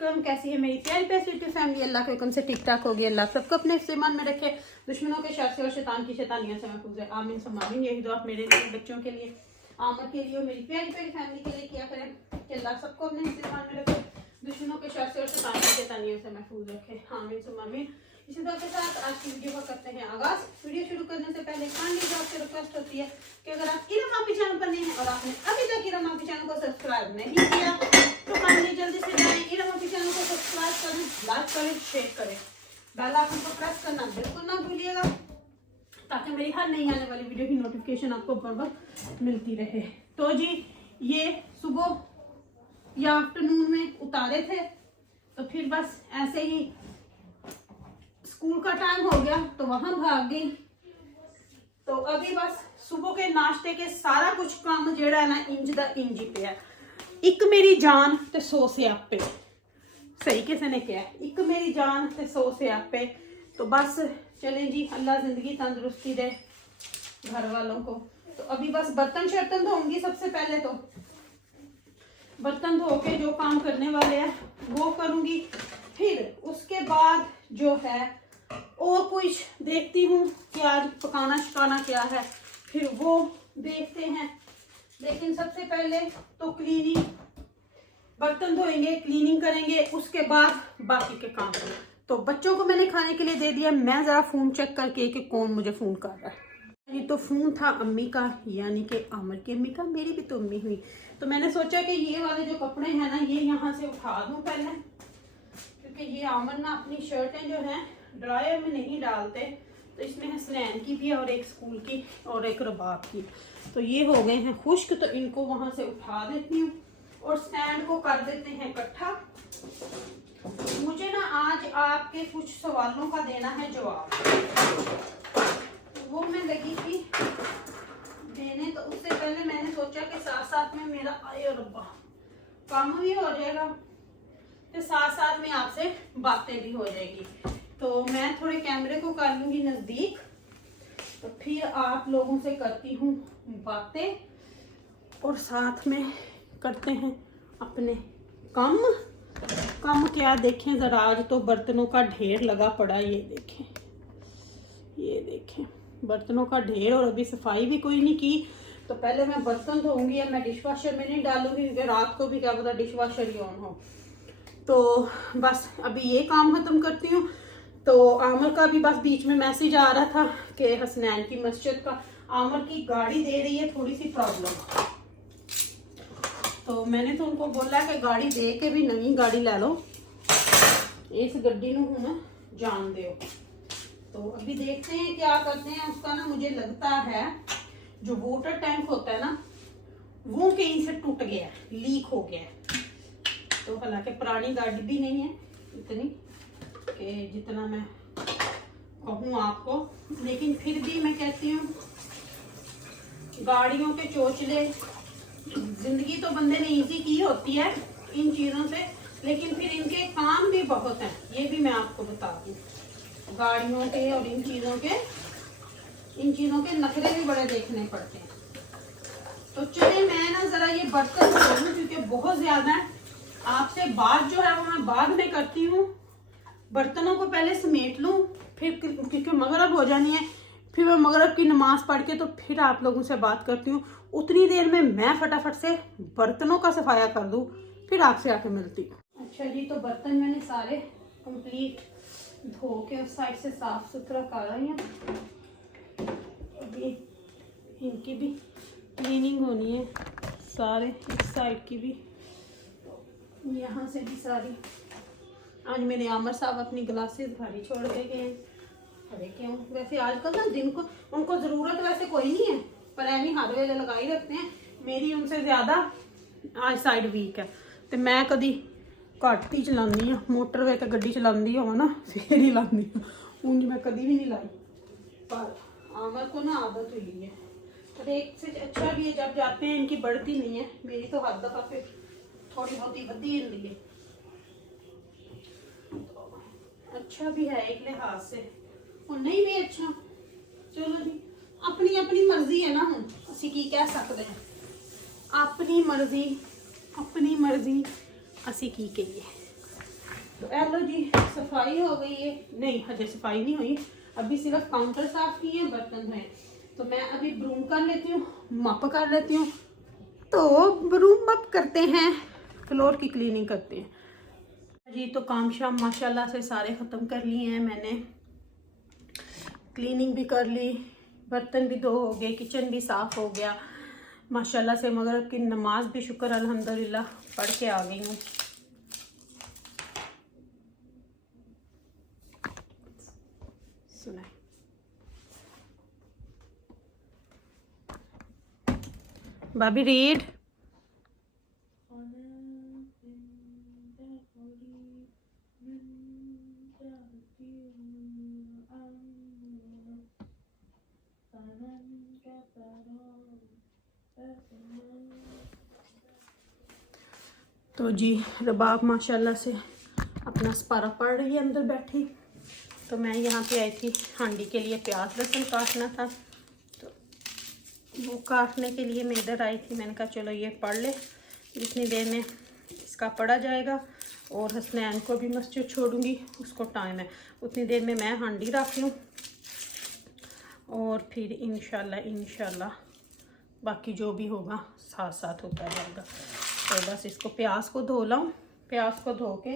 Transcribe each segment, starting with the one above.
वालेकुम, कैसी है मेरी प्यारी प्यारी यूट्यूब फैमिली। अल्लाह के हुक्म से ठीक ठाक होगी। अल्लाह सबको अपने ईमान में रखे, दुश्मनों के शर से और शैतान की शैतानियों से महफूज है। आमीन सुम्मा आमीन। यही दुआ मेरे लिए, बच्चों के लिए, आमर के लिए और मेरी प्यारी प्यारी फैमिली के लिए किया करें कि अल्लाह सबको अपने ईमान में रखे, दुश्मनों के शर से और शैतान की शैतानियों से महफूज रखे। आमीन सुम्मा आमीन। इसी दुआ के साथ आज की वीडियो को करते हैं आगाज। वीडियो शुरू करने से पहले काइंडली आपसे रिक्वेस्ट होती है कि अगर आप इरम माफी चैनल पर नहीं है और आपने अभी तक इरम माफी चैनल को सब्सक्राइब नहीं किया तो काइंडली जल्दी से जाएं, इरम माफी चैनल को सब्सक्राइब करें, लाइक करें, शेयर करें, बेल आइकन को प्रेस करना बिल्कुल ना भूलिएगा ताकि मेरी हर नई आने वाली वीडियो की नोटिफिकेशन आपको बर वक्त मिलती रहे। तो जी ये सुबह या आफ्टरनून में उतारे थे तो फिर बस ऐसे ही स्कूल का टाइम हो गया तो वहां भाग गई। तो अभी बस सुबह के नाश्ते के सारा कुछ काम जेड़ा है ना इंज दा इंज ही पे। एक मेरी जान ते 100 स्यापे, सही किसी ने कहा, एक मेरी जान ते 100 स्यापे। तो बस चले जी, अल्लाह जिंदगी तंदुरुस्ती दे घर वालों को। तो अभी बस बर्तन शर्तन धोऊंगी। सबसे पहले तो बर्तन धो के जो काम करने वाले हैं वो करूंगी, फिर उसके बाद जो है और कुछ देखती हूँ कि आज पकाना शकाना क्या है, फिर वो देखते हैं। लेकिन सबसे पहले तो क्लीनिंग, बर्तन धोएंगे, क्लीनिंग करेंगे, उसके बाद बाकी के काम। तो बच्चों को मैंने खाने के लिए दे दिया। मैं जरा फोन चेक करके कि कौन मुझे फोन कर रहा है। ये तो फोन था अम्मी का, यानी कि आमर की अम्मी का, मेरी भी तो अम्मी हुई। तो मैंने सोचा कि ये वाले जो कपड़े हैं ना ये यहाँ से उठा दूं पहले, क्योंकि ये आमर ना अपनी शर्टें जो हैं ड्रायर में नहीं डालते। तो इसमें हसनैन की भी और एक स्कूल की और एक रबाब की। तो ये हो गए हैं खुश्क, तो इनको वहां से उठा देती हूँ और स्टैंड को कर देते हैं इकट्ठा। मुझे ना आज आपके कुछ सवालों का देना है जवाब, वो मैं लगी थी देने। तो उससे पहले मैंने सोचा कि साथ साथ में मेरा आयो रब्बा काम भी हो जाएगा तो साथ साथ में आपसे बातें भी हो जाएगी। तो मैं थोड़े कैमरे को कर लूंगी नजदीक, तो फिर आप लोगों से करती हूँ बातें और साथ में करते हैं अपने काम। काम क्या देखें जरा, आज तो बर्तनों का ढेर लगा पड़ा। ये देखें, ये देखें बर्तनों का ढेर, और अभी सफाई भी कोई नहीं की। तो पहले मैं बर्तन धोऊंगी, या मैं डिश वॉशर में नहीं डालूंगी क्योंकि रात को भी क्या पता डिश वॉशर ही ऑन हो। तो बस अभी ये काम खत्म करती हूँ। तो आमर का भी बस बीच में मैसेज आ रहा था कि हसनैन की मस्जिद का, आमर की गाड़ी दे रही है थोड़ी सी प्रॉब्लम। तो मैंने तो उनको बोला कि गाड़ी दे के भी नई गाड़ी ले लो, इस गड्डी नूं हुण जान दो। तो अभी देखते हैं क्या करते हैं। उसका ना मुझे लगता है जो वाटर टैंक होता है ना वो कहीं से टूट गया, लीक हो गया। तो हालांकि पुरानी गाड़ी भी नहीं है इतनी कि जितना मैं कहूँ आपको, लेकिन फिर भी मैं कहती हूँ गाड़ियों के चोचले, जिंदगी तो बंदे ने इजी की होती है इन चीजों से, लेकिन फिर इनके काम भी बहुत हैं। ये भी मैं आपको बता दूं, गाड़ियों के और इन चीजों के नखरे भी बड़े देखने पड़ते हैं। तो चलिए मैं ना जरा ये बर्तन धो लूं क्योंकि बहुत ज्यादा है। आपसे बात जो है वो मैं बाद में करती हूँ। बर्तनों को पहले समेट लूं, फिर क्योंकि मगरब हो जानी है, फिर मैं मगरब की नमाज पढ़ के तो फिर आप लोगों से बात करती हूँ। उतनी देर में मैं फटाफट से बर्तनों का सफाया कर दूं, फिर आपसे आके मिलती हूँ। अच्छा जी, तो बर्तन मैंने सारे कंप्लीट धो के उस साइड से साफ सुथरा कर रही हूँ। अभी इनकी भी क्लीनिंग होनी है, सारे इस साइड की भी, यहाँ से भी सारी। आज मेरे आमर साहब अपनी ग्लासेस भारी छोड़ के गए हैं। अरे क्यों, वैसे आजकल ना जिनको उनको जरूरत वैसे कोई नहीं है, पर ऐनी हर वेले लगाई रखते हैं। मेरी उनसे ज्यादा आज साइड वीक है, तो मैं कभी घट ही चलानी हाँ। मोटरवे ते गड्डी चलाती हो ना फिर ही लानी हाँ, ऊंज मैं कभी भी नहीं लाई। पर आमर को ना आदत हुई है, पर एक से अच्छा भी है जब जाते हैं इनकी बढ़ती नहीं है। मेरी तो हद दफा फिर थोड़ी बहुत ही बढ़ी होती है, अच्छा भी है एक लिहाज से और नहीं भी अच्छा। चलो जी, अपनी अपनी मर्जी है ना, हम असी की कह सकते हैं। अपनी मर्जी असी की कहिए। तो लो जी, सफाई हो गई है। नहीं, हजे सफाई नहीं हुई, अभी सिर्फ काउंटर साफ किए, बर्तन धोए। तो मैं अभी ब्रूम कर लेती हूँ, मप कर लेती हूँ। तो ब्रूम मप करते हैं, फ्लोर की क्लीनिंग करते हैं जी। तो काम शाम माशाल्लाह से सारे ख़त्म कर लिए हैं मैंने, क्लीनिंग भी कर ली, बर्तन भी धो हो गए, किचन भी साफ़ हो गया माशाल्लाह से। मगरिब की नमाज भी शुक्र अल्हम्दुलिल्लाह पढ़ के आ गई हूँ। सुनाए भाभी, रीड। तो जी रबाब माशाल्लाह से अपना सपारा पढ़ रही है अंदर बैठी। तो मैं यहाँ पे आई थी हांडी के लिए प्याज लहसुन काटना था, तो वो काटने के लिए मैं इधर आई थी। मैंने कहा चलो ये पढ़ ले, जितनी देर में इसका पढ़ा जाएगा और हसनैन को भी मस्जिद छोड़ूंगी, उसको टाइम है, उतनी देर में मैं हांडी रख लूँ और फिर इंशाल्लाह बाकी जो भी होगा साथ साथ होता जाएगा। तो बस इसको प्याज को धो लाऊं, प्याज को धो के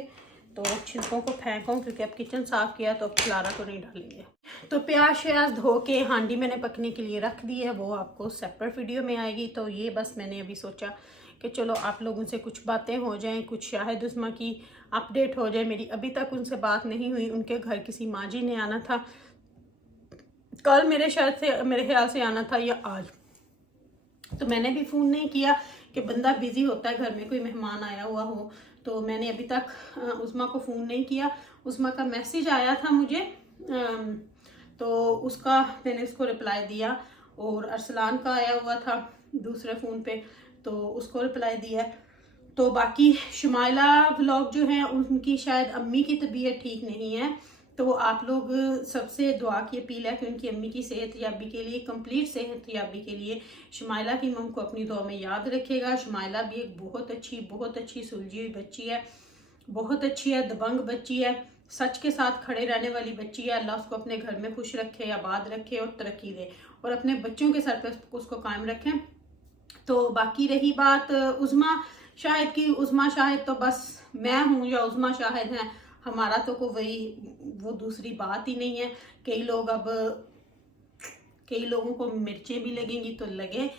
तो छिलकों को फेंकूं, क्योंकि अब किचन साफ़ किया तो अब खिलारा तो नहीं डालेंगे। तो प्याज श्याज धो के हांडी मैंने पकने के लिए रख दी है, वो आपको सेपरेट वीडियो में आएगी। तो ये बस मैंने अभी सोचा कि चलो आप लोगों से कुछ बातें हो जाएं, कुछ शाहिद उस्मा की अपडेट हो जाए। मेरी अभी तक उनसे बात नहीं हुई, उनके घर किसी माजी ने आना था कल, मेरे ख्याल से आना था या आज। तो मैंने भी फ़ोन नहीं किया कि बंदा बिज़ी होता है, घर में कोई मेहमान आया हुआ हो। तो मैंने अभी तक उस्मा को फ़ोन नहीं किया। उस्मा का मैसेज आया था मुझे, तो उसका मैंने उसको रिप्लाई दिया, और अरसलान का आया हुआ था दूसरे फ़ोन पे, तो उसको रिप्लाई दिया। तो बाकी शुमाइला व्लॉग जो है उनकी शायद अम्मी की तबीयत ठीक नहीं है, तो आप लोग सबसे दुआ की अपील है कि उनकी अम्मी की सेहत याबी के लिए, कंप्लीट सेहत याबी के लिए शुमाइला की मम को अपनी दुआ में याद रखेगा। शुमाइला भी एक बहुत अच्छी सुलझी हुई बच्ची है, बहुत अच्छी है, दबंग बच्ची है, सच के साथ खड़े रहने वाली बच्ची है। अल्लाह उसको अपने घर में खुश रखे, आबाद रखे और तरक्की दे, और अपने बच्चों के सर पर उसको कायम रखें। तो बाकी रही बात उस्मा शाहिद की, उस्मा शाहिद तो बस मैं हूँ या उस्मा शाहिद हैं, हमारा तो कोई वो दूसरी बात ही नहीं है। कई लोगों को मिर्चें भी लगेंगी तो लगे।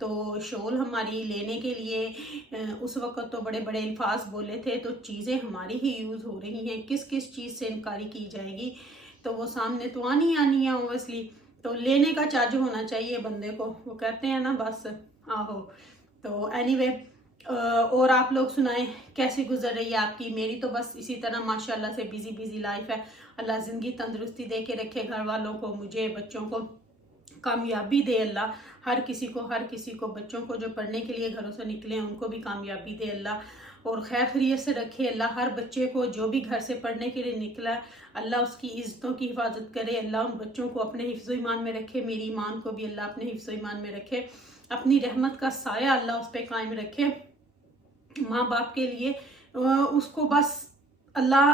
तो शोल हमारी लेने के लिए उस वक्त तो बड़े बड़े अल्फाज बोले थे, तो चीज़ें हमारी ही यूज़ हो रही हैं, किस किस चीज़ से इनकारी की जाएगी, तो वो सामने तो आनी है ओबवियसली। तो लेने का चार्ज होना चाहिए बंदे को, वो कहते हैं ना बस, आहो। तो एनीवे, और आप लोग सुनाएं कैसी गुजर रही है आपकी। मेरी तो बस इसी तरह माशाल्लाह से बिजी लाइफ है। अल्लाह ज़िंदगी तंदुरुस्ती दे के रखे, घर वालों को, मुझे, बच्चों को कामयाबी दे अल्लाह। हर किसी को बच्चों को जो पढ़ने के लिए घरों से निकले हैं उनको भी कामयाबी दे अल्लाह, और खैर खैरियत से रखे अल्लाह। हर बच्चे को जो भी घर से पढ़ने के लिए निकला अल्लाह उसकी इज्जतों की हिफाजत करे। अल्लाह उन बच्चों को अपने हिफ्ज़ो ईमान में रखे, मेरी ईमान को भी अल्लाह अपने हिफ्ज़ो ईमान में रखे, अपनी रहमत का साया अल्लाह उस पर कायम रखे। माँ बाप के लिए उसको बस अल्लाह,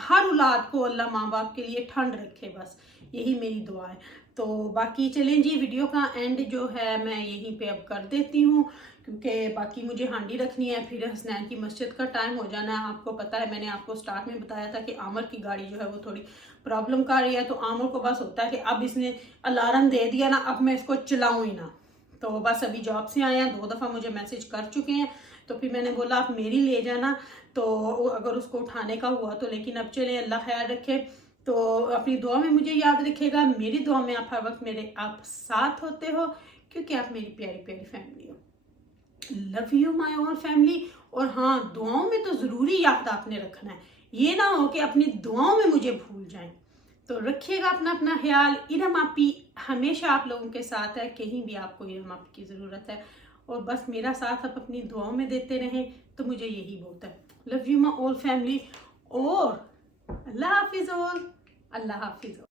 हर औलाद को अल्लाह माँ बाप के लिए ठंड रखे, बस यही मेरी दुआ है। तो बाकी चलें जी, वीडियो का एंड जो है मैं यहीं पे अब कर देती हूँ, क्योंकि बाकी मुझे हांडी रखनी है, फिर हसनैन की मस्जिद का टाइम हो जाना है। आपको पता है, मैंने आपको स्टार्ट में बताया था कि आमर की गाड़ी जो है वो थोड़ी प्रॉब्लम कर रही है। तो आमर को बस होता है कि अब इसने अलार्म दे दिया ना, अब मैं इसको चलाऊँ ही ना। तो बस अभी जॉब से आए हैं, 2 दफ़ा मुझे मैसेज कर चुके हैं, तो फिर मैंने बोला आप मेरी ले जाना, तो अगर उसको उठाने का हुआ तो। लेकिन अब चले, अल्लाह ख्याल रखे। तो अपनी दुआ में मुझे याद रखेगा, मेरी दुआ में आप हर वक्त मेरे आप साथ होते हो, क्योंकि आप मेरी प्यारी प्यारी फैमिली हो। Love you my all family. और हाँ, दुआओं में तो ज़रूरी याद आपने रखना है, ये ना हो कि अपनी दुआओं में मुझे भूल जाएं। तो रखिएगा अपना अपना ख्याल। इरम आपी हमेशा आप लोगों के साथ है, कहीं भी आपको इरम आपी की ज़रूरत है, और बस मेरा साथ आप अपनी दुआओं में देते रहें, तो मुझे यही बहुत है। Love you my all family, और अल्लाह हाफिज़ ऑल, अल्लाह हाफिज़।